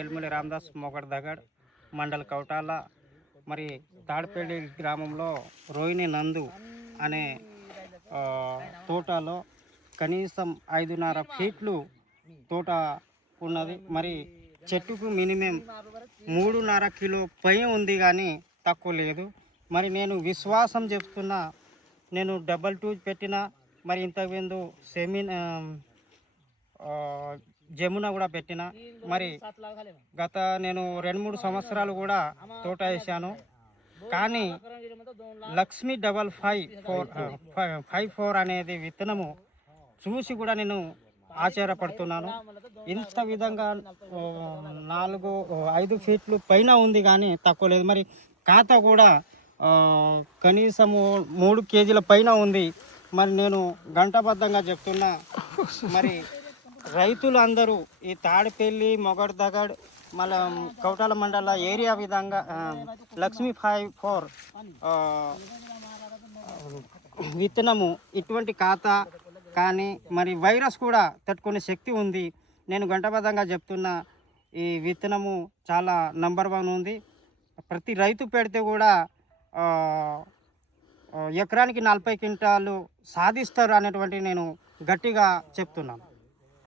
ఎల్ములి రామదాస్ మొగడ్ దగడ్ మండల్ కౌటాల మరి తాడిపల్లి గ్రామంలో రోహిణి నందు అనే తోటలో కనీసం 5.5 ఫీట్లు తోట ఉన్నది. మరి చెట్టుకు మినిమం 3.5 కిలో పై ఉంది కానీ తక్కువ లేదు. మరి నేను విశ్వాసం చెప్తున్నా, నేను 2 పెట్టిన, మరి ఇంతకుముందు జమున కూడా పెట్టిన. మరి గత నేను 2-3 సంవత్సరాలు కూడా తోట వేసాను. కానీ లక్ష్మి 5554 అనేది విత్తనము చూసి కూడా నేను ఆశ్చర్యపడుతున్నాను. ఇంత విధంగా 4-5 ఫీట్లు పైన ఉంది కానీ తక్కువ లేదు. మరి ఖాతా కూడా కనీసము 3 కేజీల పైన ఉంది. మరి నేను గంటబద్ధంగా చెప్తున్నా, మరి రైతులు అందరూ ఈ తాడిపల్లి మొగడ్ దగడ్ మళ్ళీ కౌటాల మండల ఏరియా విధంగా లక్ష్మీ 54 విత్తనము ఇటువంటి ఖాతా కానీ మరి వైరస్ కూడా తట్టుకునే శక్తి ఉంది. నేను గంటబద్ధంగా చెప్తున్నా, ఈ విత్తనము చాలా నంబర్ 1 ఉంది. ప్రతి రైతు పెడితే కూడా ఎకరానికి 40 క్వింటాలు సాధిస్తారు అనేటువంటి నేను గట్టిగా చెప్తున్నాను.